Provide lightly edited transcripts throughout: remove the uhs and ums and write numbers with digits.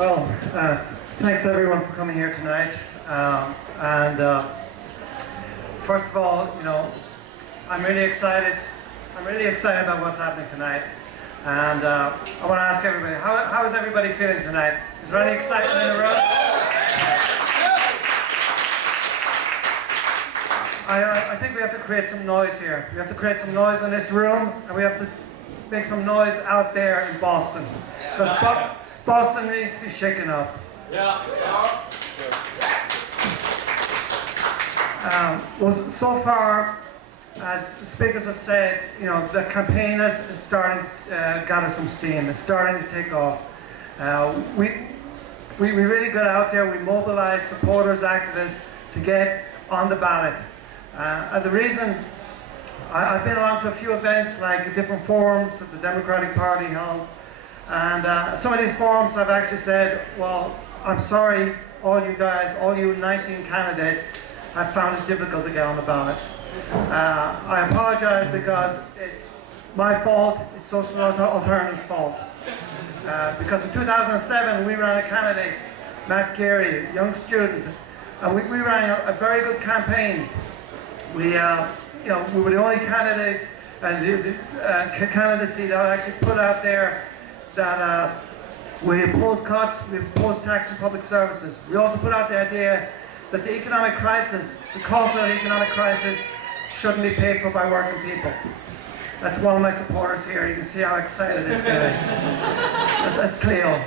Well, thanks everyone for coming here tonight. First of all, I'm really excited. I'm really excited about what's happening tonight. And I want to ask everybody, how is everybody feeling tonight? Is there any excitement in the room? I think we have to create some noise here. We have to create some noise in this room, and we have to make some noise out there in Boston. Because Boston needs to be shaken up. Well, so far, as speakers have said, the campaign is starting to gather some steam. It's starting to take off. We really got out there. We mobilized supporters, activists to get on the ballot. And the reason I've been along to a few events, like different forums that the Democratic Party held, and some of these forums I've actually said, well, I'm sorry, all you guys, all you 19 candidates, I found it difficult to get on the ballot. I apologize because it's my fault, it's Social Alternative's fault. Because in 2007 we ran a candidate, Matt Geary, a young student, and we ran a very good campaign. We were the only candidate and candidacy that actually put out there that we oppose cuts, we oppose tax and public services. We also put out the idea that the economic crisis, the cost of the economic crisis, shouldn't be paid for by working people. That's one of my supporters here. You can see how excited this guy is. That's Cleo.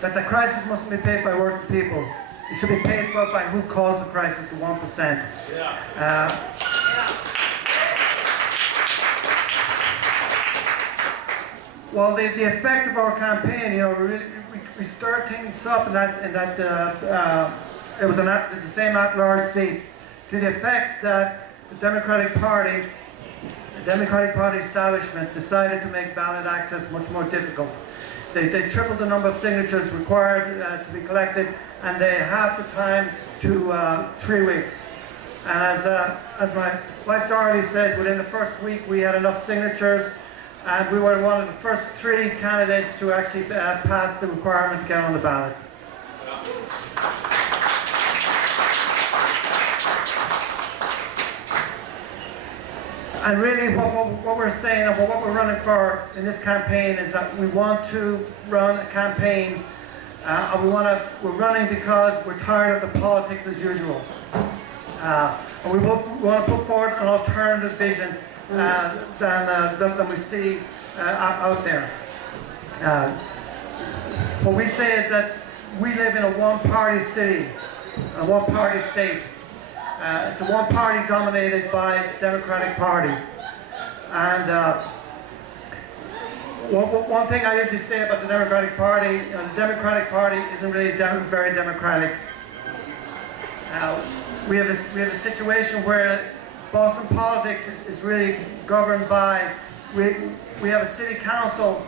That the crisis mustn't be paid by working people. It should be paid for by who caused the crisis, the 1%. Well, the effect of our campaign, we stirred things up in that it was the same at-large seat, to the effect that the Democratic Party establishment decided to make ballot access much more difficult. They tripled the number of signatures required to be collected, and they halved the time to 3 weeks. And as my wife Dorothy says, within the first week we had enough signatures, and we were one of the first 3 candidates to actually pass the requirement to get on the ballot. And really what we're saying, and what we're running for in this campaign, is that we want to run a campaign, and we're running because we're tired of the politics as usual. And we want to put forward an alternative vision than we see out there. What we say is that we live in a one-party city, a one-party state. It's a one-party dominated by the Democratic Party. And one thing I usually say about the Democratic Party, the Democratic Party isn't really very democratic. We have a situation where Boston politics is really governed by, we have a city council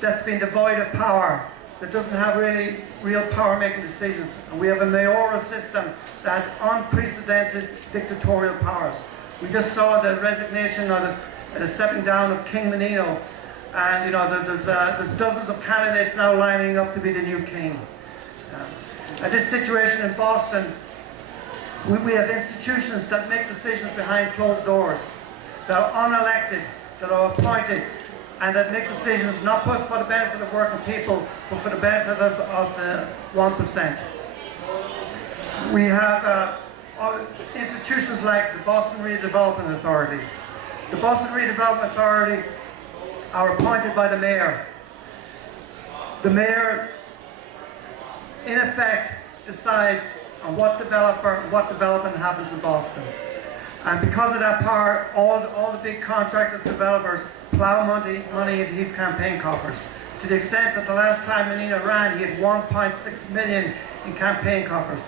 that's been devoid of power, that doesn't have really real power-making decisions. And we have a mayoral system that has unprecedented dictatorial powers. We just saw the resignation or the stepping down of King Menino, and there's dozens of candidates now lining up to be the new king. And this situation in Boston, we have institutions that make decisions behind closed doors, that are unelected, that are appointed, and that make decisions not for the benefit of working people, but for the benefit of the 1%. We have institutions like the Boston Redevelopment Authority. The Boston Redevelopment Authority are appointed by the mayor. The mayor, in effect, decides on what development happens in Boston. And because of that power, all the big contractors, developers, plow money into his campaign coffers. To the extent that the last time Menino ran, he had 1.6 million in campaign coffers.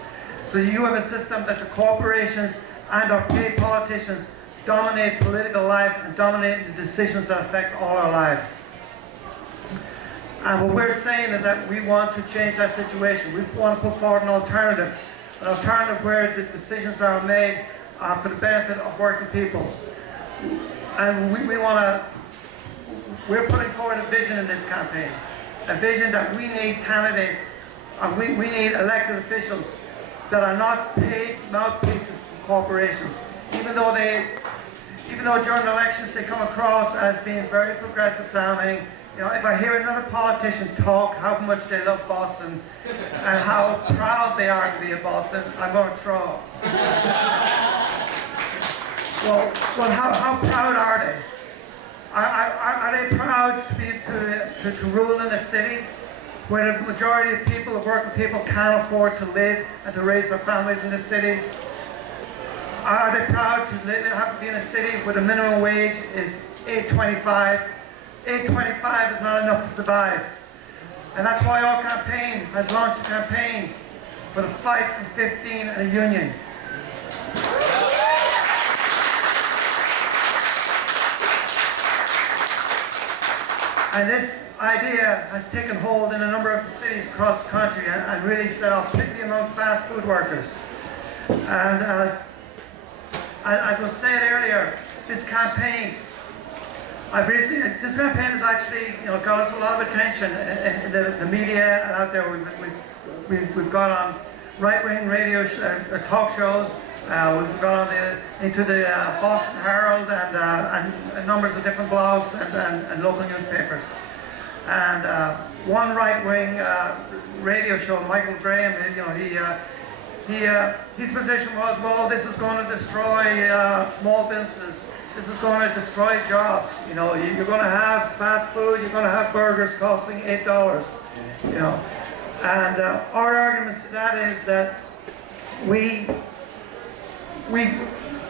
So you have a system that the corporations and our paid politicians dominate political life and dominate the decisions that affect all our lives. And what we're saying is that we want to change that situation. We want to put forward an alternative where the decisions are made for the benefit of working people. And we want to we're putting forward a vision in this campaign, a vision that we need candidates, and we need elected officials that are not paid mouthpieces for corporations, even though during elections they come across as being very progressive sounding. You know, if I hear another politician talk how much they love Boston and how proud they are to be in Boston, I'm going to throw. Well, how proud are they? Are they proud to rule in a city where the majority of people, the working people, can't afford to live and to raise their families in the city? Are they proud to have to be in a city where the minimum wage is $8.25? $8.25 is not enough to survive. And that's why our campaign has launched a campaign for the fight for 15 and a union. And this idea has taken hold in a number of cities across the country and really set off, particularly among fast food workers. And as was said earlier, this campaign has actually, got us a lot of attention in the media and out there. We've got on right-wing radio talk shows. We've gone into the Boston Herald and numbers of different blogs and local newspapers. And one right-wing radio show, Michael Graham, his position was, well, this is going to destroy small businesses. This is going to destroy jobs. You're going to have fast food. You're going to have burgers costing $8. And our argument to that is that we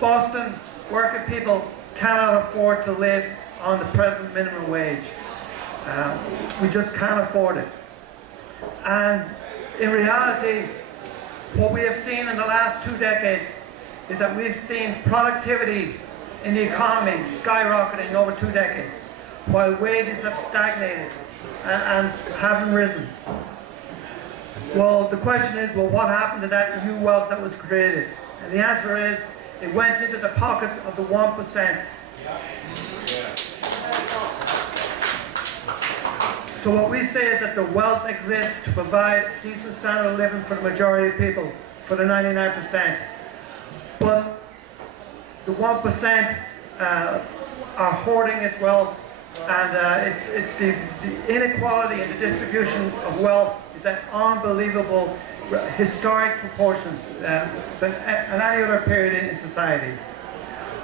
Boston working people cannot afford to live on the present minimum wage. We just can't afford it. And in reality, what we have seen in the last 2 decades is that we've seen productivity in the economy skyrocketing over 2 decades, while wages have stagnated and haven't risen. Well, the question is, well, what happened to that new wealth that was created? And the answer is, it went into the pockets of the 1%. So what we say is that the wealth exists to provide decent standard of living for the majority of people, for the 99%. But the 1% are hoarding this wealth, and the inequality in the distribution of wealth is at unbelievable historic proportions than any other period in society.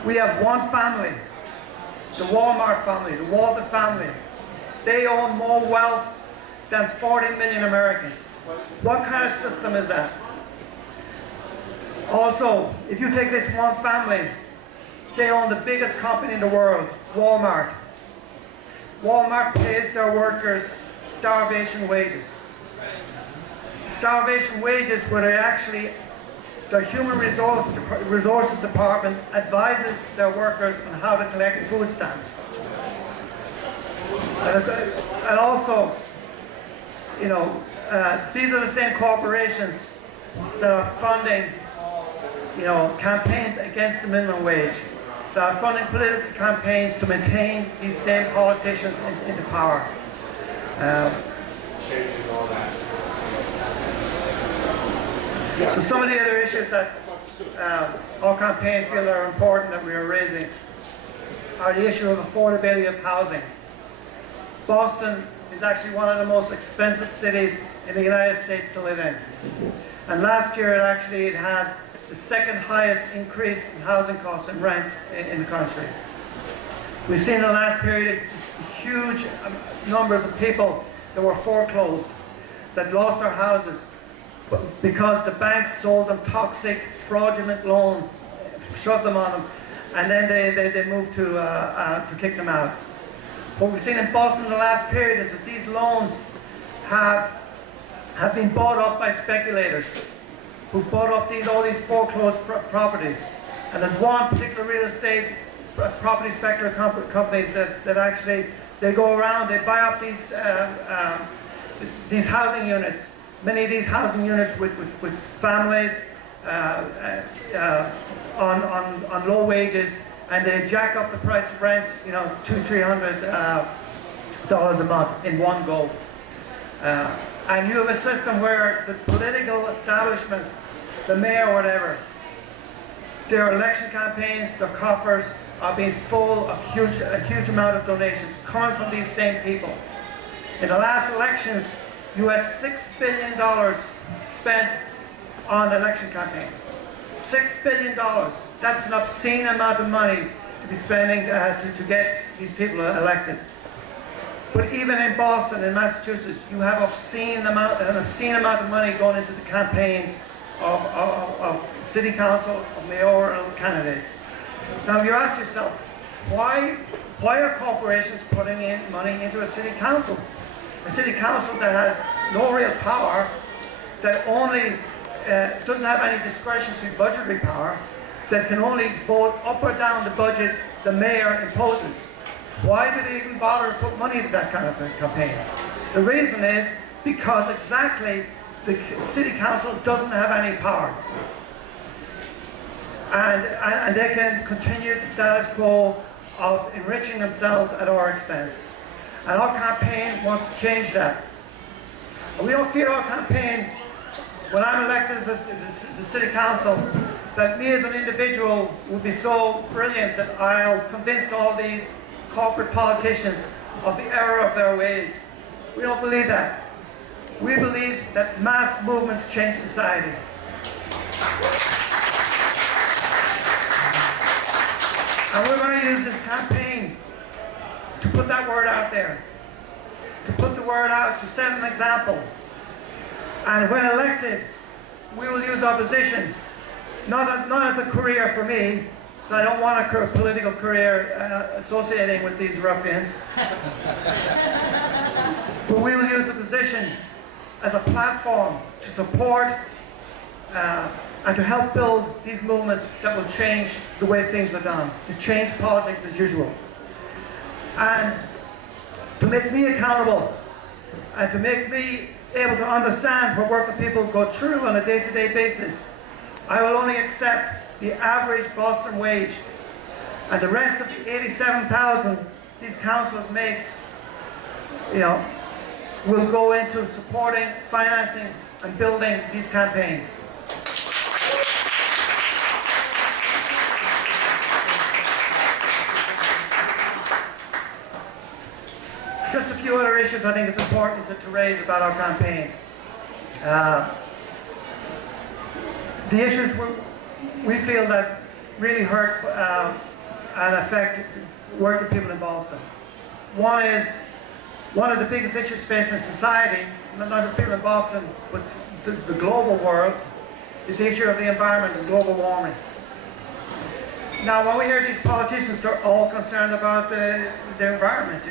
We have one family, the Walmart family, the Walton family. They own more wealth than 40 million Americans. What kind of system is that? Also, if you take this one family, they own the biggest company in the world, Walmart. Walmart pays their workers starvation wages. Starvation wages where the human resources department advises their workers on how to collect food stamps. And also, these are the same corporations that are funding, campaigns against the minimum wage, that are funding political campaigns to maintain these same politicians into power. So some of the other issues that our campaign feel are important that we are raising are the issue of affordability of housing. Boston is actually one of the most expensive cities in the United States to live in. And last year it had the second highest increase in housing costs and rents in the country. We've seen in the last period huge numbers of people that were foreclosed, that lost their houses because the banks sold them toxic, fraudulent loans, shoved them on them, and then they moved to kick them out. What we've seen in Boston in the last period is that these loans have been bought up by speculators who bought up all these foreclosed properties. And there's one particular real estate property speculator company that actually, they go around, they buy up these housing units, many of these housing units with families on low wages, and they jack up the price of rents, $200-300 a month in one go. And you have a system where the political establishment, the mayor or whatever, their election campaigns, their coffers are being full of a huge amount of donations coming from these same people. In the last elections, you had $6 billion spent on the election campaign. $6 billion. That's an obscene amount of money to be spending to get these people elected. But even in Boston, in Massachusetts, you have an obscene amount of money going into the campaigns of city council, of mayoral candidates. Now you ask yourself, why are corporations putting in money into a city council? A city council that has no real power, that only doesn't have any discretionary budgetary power, that can only vote up or down the budget the mayor imposes. Why do they even bother to put money into that kind of a campaign? The reason is because exactly the city council doesn't have any power. And they can continue the status quo of enriching themselves at our expense. And our campaign wants to change that. And we don't feel our campaign, when I'm elected as the city council, that me as an individual would be so brilliant that I'll convince all these corporate politicians of the error of their ways. We don't believe that. We believe that mass movements change society. And we're going to use this campaign to put that word out there. To put the word out, to set an example. And when elected, we will use our position, not as a career for me, I don't want a political career associating with these ruffians. But we will use the position as a platform to support and to help build these movements that will change the way things are done, to change politics as usual. And to make me accountable and to make me able to understand what working people go through on a day-to-day basis, I will only accept the average Boston wage, and the rest of the 87,000 these councils make, will go into supporting, financing, and building these campaigns. Just a few other issues I think it's important to raise about our campaign. The issues we feel that really hurt and affect working people in Boston. One of the biggest issues facing society, not just people in Boston, but the global world, is the issue of the environment and global warming. Now, when we hear these politicians, they're all concerned about the environment.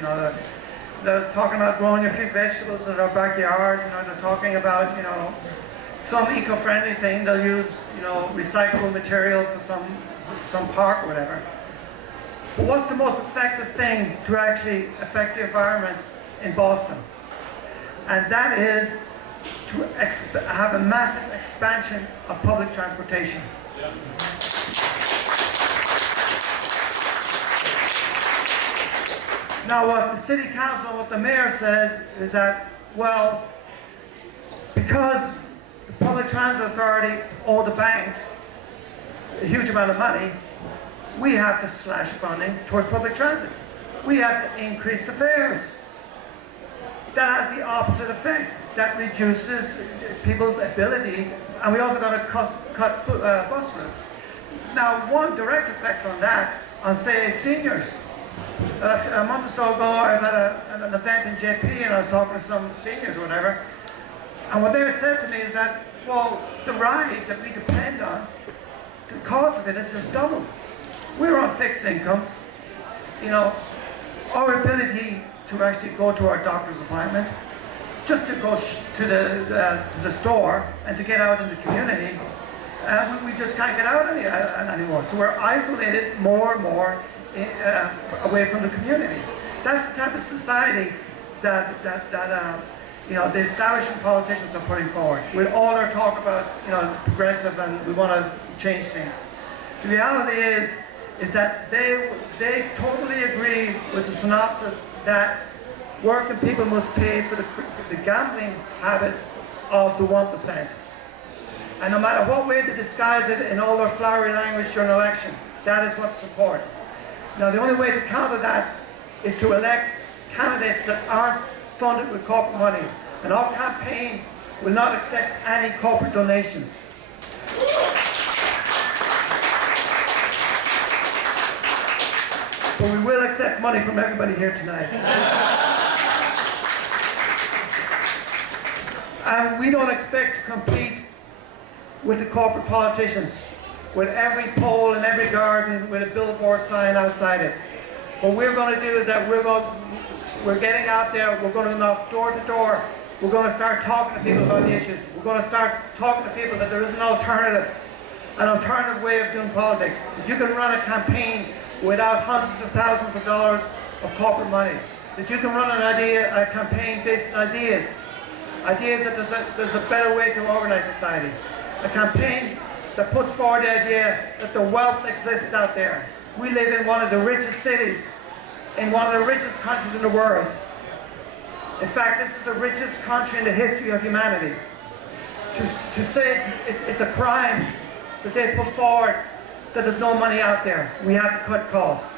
They're talking about growing your few vegetables in their backyard. They're talking about some eco-friendly thing. They'll use recyclable material for some park or whatever. But what's the most effective thing to actually affect the environment in Boston? And that is to have a massive expansion of public transportation. Yeah. Now what the city council, what the mayor says is that, well, because the public transit authority owe the banks a huge amount of money, we have to slash funding towards public transit. We have to increase the fares. That has the opposite effect. That reduces people's ability, and we also got to cut bus routes. Now, one direct effect on that, on say seniors. A month or so ago, I was at an event in JP, and I was talking to some seniors or whatever, and what they had said to me is that, well, the ride that we depend on, the cost of it has just doubled. We're on fixed incomes. Our ability to actually go to our doctor's appointment, just to go to the store and to get out in the community, we just can't get out anymore. So we're isolated more and more away from the community. That's the type of society that the establishment politicians are putting forward. With all their talk about progressive and we want to change things. The reality is that they totally agree with the synopsis that Working people must pay for the gambling habits of the 1%. And no matter what way they disguise it in all their flowery language during an election, that is what's support. Now the only way to counter that is to elect candidates that aren't funded with corporate money. And our campaign will not accept any corporate donations. But we will accept money from everybody here tonight. And we don't expect to compete with the corporate politicians, with every pole in every garden with a billboard sign outside it. What we're going to do is that we're getting out there, we're going to knock door to door, we're going to start talking to people about the issues, we're going to start talking to people that there is an alternative way of doing politics. That you can run a campaign without hundreds of thousands of dollars of corporate money. That you can run a campaign based on ideas that there's a better way to organize society. A campaign that puts forward the idea that the wealth exists out there. We live in one of the richest cities, in one of the richest countries in the world. In fact, this is the richest country in the history of humanity. To say it's a crime that they put forward that there's no money out there. We have to cut costs.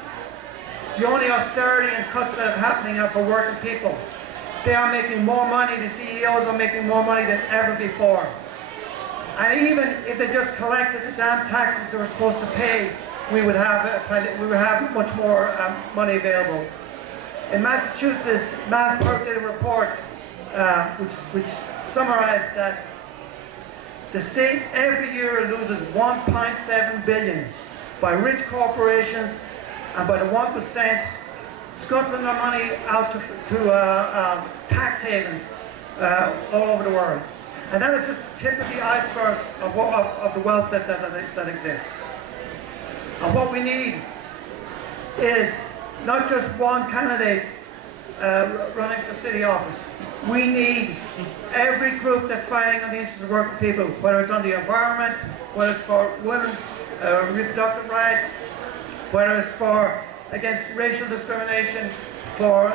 The only austerity and cuts that are happening are for working people. They are making more money, the CEOs are making more money than ever before. And even if they just collected the damn taxes they were supposed to pay, we would have much more money available. In Massachusetts, Mass did a report which summarized that the state every year loses 1.7 billion by rich corporations and by the 1% scuttling their money out to tax havens all over the world. And that is just the tip of the iceberg of the wealth that exists. And what we need is not just one candidate running for city office. We need every group that's fighting on the interests of working people, whether it's on the environment, whether it's for women's reproductive rights, whether it's against racial discrimination, for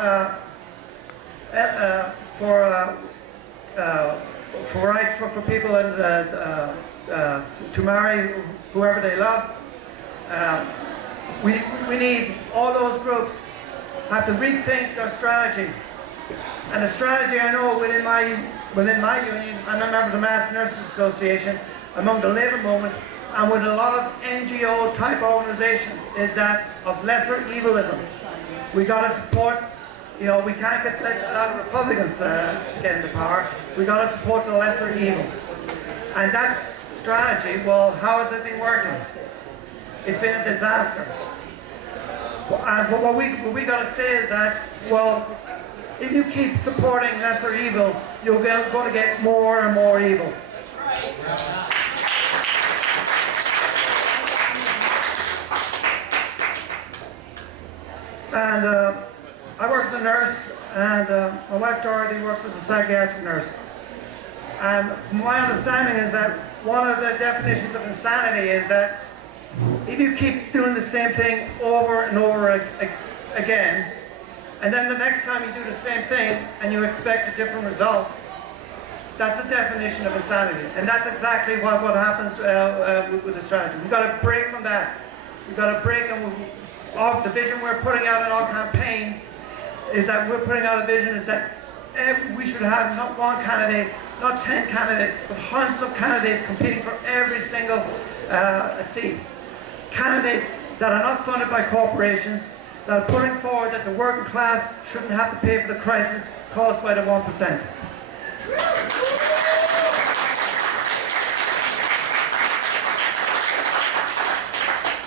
rights for people to marry whoever they love. We need all those groups have to rethink their strategy. And the strategy I know within my union, I'm a member of the Mass Nurses Association, among the Labour movement, and with a lot of NGO type organisations, is that of lesser evilism. We got to support, we can't get a lot of Republicans get into power. We got to support the lesser evil. And that strategy, well, how has it been working? It's been a disaster. And what we got to say is that, well, if you keep supporting lesser evil, you're going to get more and more evil. That's right. And I work as a nurse, and my wife Dorothy works as a psychiatric nurse. And my understanding is that one of the definitions of insanity is that if you keep doing the same thing over and over again, and then the next time you do the same thing and you expect a different result, that's a definition of insanity. And that's exactly what happens with the strategy. We've got to break from that. We've got to break off the vision we're putting out in our campaign is that we're putting out a vision is that we should have not one candidate, not 10 candidates, but hundreds of candidates competing for every single seat. Candidates that are not funded by corporations, that are putting forward that the working class shouldn't have to pay for the crisis caused by the 1%.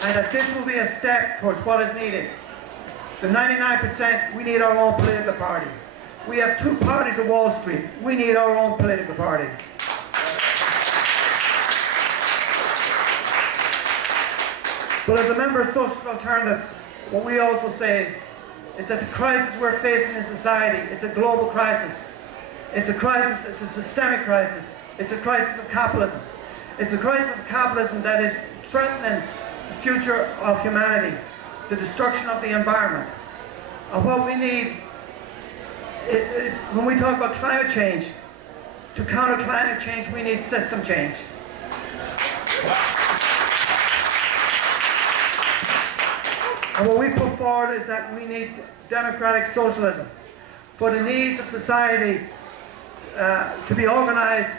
And that this will be a step towards what is needed. The 99%, we need our own political party. We have two parties of Wall Street. We need our own political party. But as a member of Social Alternative, what we also say is that the crisis we're facing in society, it's a global crisis. It's a crisis, it's a systemic crisis. It's a crisis of capitalism. It's a crisis of capitalism that is threatening the future of humanity, the destruction of the environment. And what we need when we talk about climate change, to counter climate change, we need system change. And what we put forward is that we need democratic socialism for the needs of society to be organized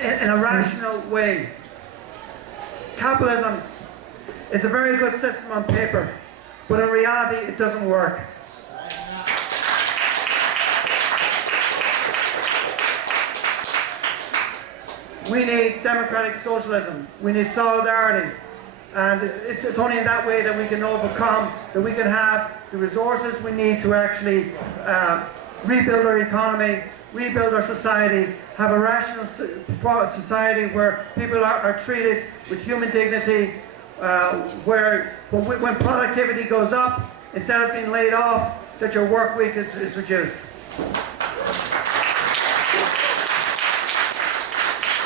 in a rational way. Capitalism is a very good system on paper, but in reality it doesn't work. We need democratic socialism. We need solidarity. And it's only in that way that we can overcome, that we can have the resources we need to actually rebuild our economy, rebuild our society, have a rational society where people are treated with human dignity, where when productivity goes up, instead of being laid off, that your work week is reduced.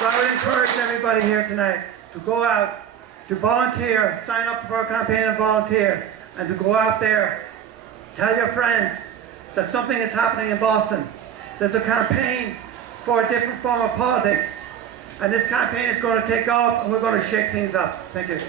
So I would encourage everybody here tonight to go out, to volunteer, sign up for a campaign and volunteer, and to go out there, tell your friends that something is happening in Boston. There's a campaign for a different form of politics, and this campaign is going to take off and we're going to shake things up. Thank you.